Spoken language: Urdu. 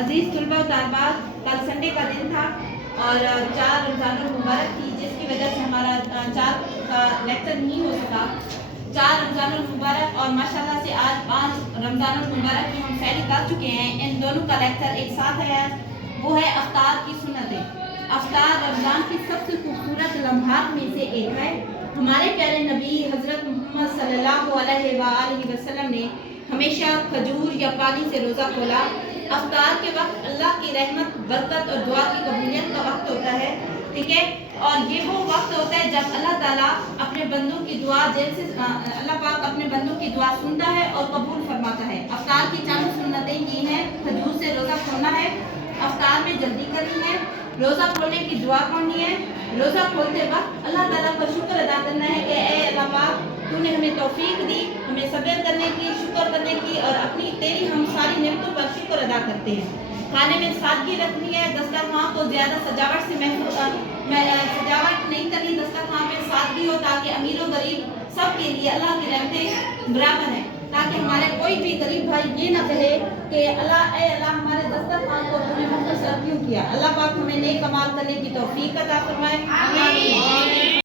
عزیز طلباء و طالبات، کل سنڈے کا دن تھا اور 4 رمضان المبارک تھی، جس کی وجہ سے ہمارا 4 کا لیکچر نہیں ہو سکا۔ 4 رمضان المبارک اور ماشاءاللہ سے آج 5 رمضان المبارک کی ہم سیری کر چکے ہیں۔ ان دونوں کا لیکچر ایک ساتھ ہے، وہ ہے افطار کی سنتیں۔ افطار رمضان کی سب سے خوبصورت لمحات میں سے ایک ہے۔ ہمارے پیارے نبی حضرت محمد صلی اللہ علیہ وآلہ وسلم نے ہمیشہ کھجور یا پانی سے روزہ کھولا۔ افطار کے وقت اللہ کی رحمت، برکت اور دعا کی قبولیت کا وقت ہوتا ہے، ٹھیک ہے، اور یہ وہ وقت ہوتا ہے جب اللہ تعالیٰ اپنے بندوں کی دعا اللہ پاک اپنے بندوں کی دعا سنتا ہے اور قبول فرماتا ہے۔ افطار کی چند سنتیں یہ ہیں: کھجور سے روزہ کھولنا ہے، افطار میں جلدی کرنی ہے، روزہ کھولنے کی دعا پڑھنی ہے، روزہ کھولتے وقت اللہ تعالیٰ کا شکر ادا کرنا ہے کہ اے اللہ پاک، تو نے ہمیں توفیق دی، ہمیں صبر کرنے کی، شکر کرنے کی، اور اپنی تیری ہم ساری نعمتوں پر شکر ادا کرتے ہیں۔ کھانے میں سادگی رکھنی ہے، دسترخوان کو زیادہ سجاوٹ سے سجاوٹ نہیں کرنی، دسترخوان میں سادگی ہو تاکہ امیر و غریب سب کے لیے اللہ کی رحمتیں برابر ہیں، تاکہ ہمارے کوئی بھی غریب بھائی یہ نہ کہے کہ اللہ اے اللہ ہمارے دسترخوان کو تم نے مختصر کیوں کیا۔ اللہ پاک ہمیں نیک اعمال کرنے کی توفیق عطا فرمائے۔